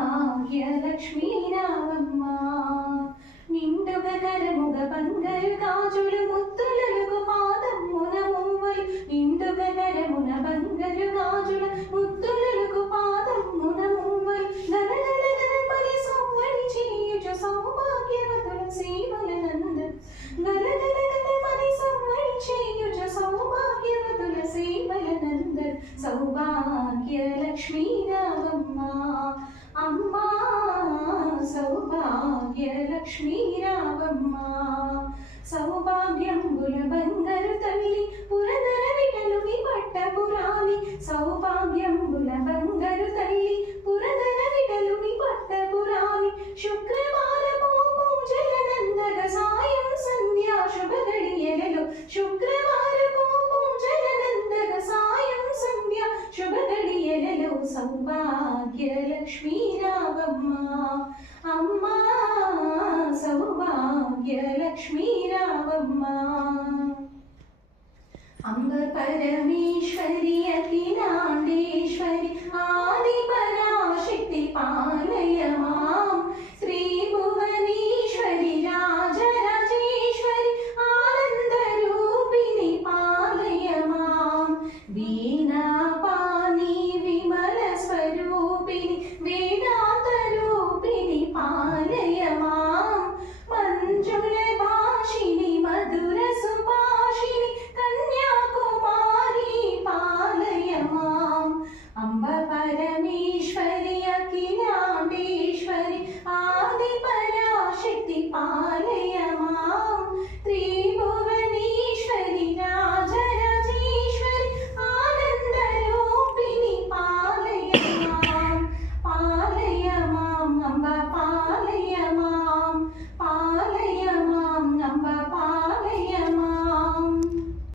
సౌభాగ్యలక్ష్మీ రావమ్మ నిండుగ కరముగ బంగారు గాజులు ముద్దులకు పాదమున మువ్వలు నిండుగ కరమున బంగారు గాజుల ముద్దులకు పాదమున మువ్వలు గలగల గణపతి సౌవడి చేయుచు సౌభాగ్యవతుల సేవలనంద గలగల గణపతి సౌవడి చేయుచు సౌభాగ్యవతుల సేవలనంద సౌభాగ్యలక్ష్మీ రావమ్మ అమ్మా సౌభాగ్యలక్ష్మీ రావమ్మ సౌభాగ్యంబుల బంగారు తల్లి పురదర విటలు పట్టపురాణి సౌభాగ్యంబుల బంగారు తల్లి పురదర విటలు పట్టపురాణి శుక్రవారము పూజలనందగ సాయం సంధ్యా శుభ గడియలలో శుక్రవారము పూజలనందగ సాయం సంధ్యా శుభ గడియలలో సౌభాగ్యలక్ష్మీ రావమ్మ అమ్మా సౌభాగ్యలక్ష్మీ రావమ్మ అంబ పరమేశ్వరి అఖిలా